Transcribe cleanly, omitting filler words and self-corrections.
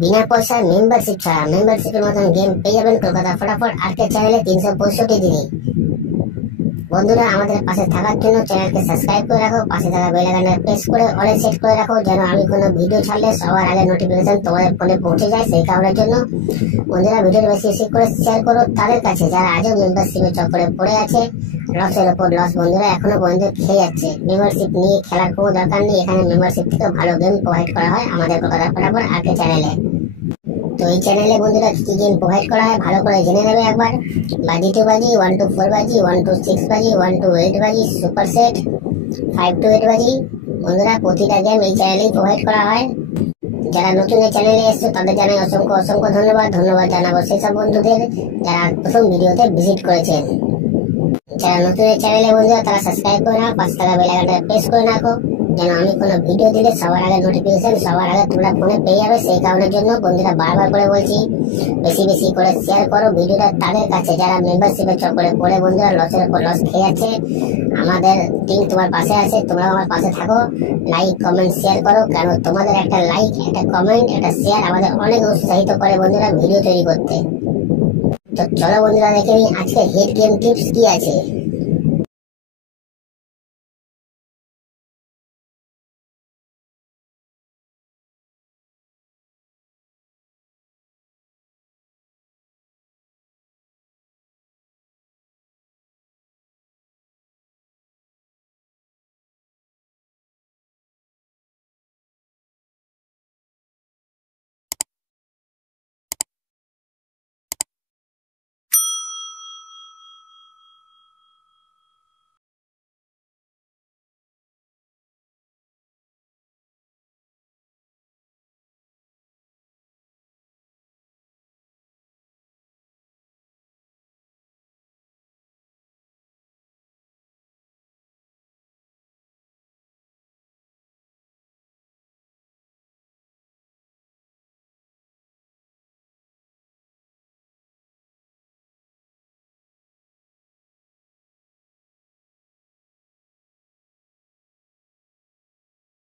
বিনা পয়সায় মেম্বারশিপ ছাড়া মেম্বারশিপের মতন গেম পেয়ে যাবেন কলকাতা ফটাফট আর্কেড চ্যানেলে 365 দিনে। বন্ধুরা, আমাদের পাশে থাকার জন্য চ্যানেলকে সাবস্ক্রাইব করে রাখো, পাশে থাকা বেল আইকনে প্রেস করে অলে সেট করে রাখো, যেন আমি কোনো ভিডিও ছাড়লে সবার আগে নোটিফিকেশন তোমাদের ফোনে পৌঁছে যায়। সেই কারণের জন্য বন্ধুরা, ভিডিওটা বেশি বেশি করে শেয়ার করো তাদের কাছে যারা আজও মেম্বারশিপের চক্করে পড়ে আছে। লসের ওপর লস বন্ধুরা এখনো পর্যন্ত খেয়ে যাচ্ছে। মেম্বারশিপ নিয়ে খেলার কোনো দরকার নেই, এখানে মেম্বারশিপ থেকে ভালো গেম প্রোভাইড করা হয় আমাদের কলকাতা ফটাফট আর্কেড চ্যানেলে। তো এই চ্যানেলে বন্ধুরা কি গেম প্রোভাইড করা হয় ভালো করে জেনে নেবে একবার। বাজি 2 বাজি, 1 to 4 বাজি, 1 to 6 বাজি, 1 to 8 বাজি, সুপার সেট 5 to 8 বাজি। বন্ধুরা, প্রতিটা গেম এই চ্যানেলেই প্রোভাইড করা হয়। যারা নতুন এই চ্যানেলে এসছে তাদের জানাই অসংখ্য অসংখ্য ধন্যবাদ জানাবো সেই সব বন্ধুদের যারা প্রথম ভিডিওতে ভিজিট করেছেন। যারা নতুন এই চ্যানেলে বন্ধুরা তারা সাবস্ক্রাইব করে নাও, পাশে থাকা বেল আইকনটা প্রেস করে রাখো, যেন আমি কোনো ভিডিও দিলে সবার আগে নোটিফিকেশন সবার আগে তোমরা ফোনে পেয়ে যাবে। সেই কারণের জন্য বন্ধুরা বারবার করে বলছি, বেশি বেশি করে শেয়ার করো ভিডিওটা তাদের কাছে যারা মেম্বারশিপের চক্করে পড়ে বন্ধুরা লসের উপর লস খেয়ে যাচ্ছে। আমাদের টিম তোমার পাশে আছে, তোমরাও আমার পাশে থাকো। লাইক কমেন্ট শেয়ার করো, কারণ তোমাদের একটা লাইক, একটা কমেন্ট, একটা শেয়ার আমাদের অনেক উৎসাহিত করে বন্ধুরা ভিডিও তৈরি করতে। তো চলো বন্ধুরা দেখে নিই আজকে হিট গেম টিপস কি আছে।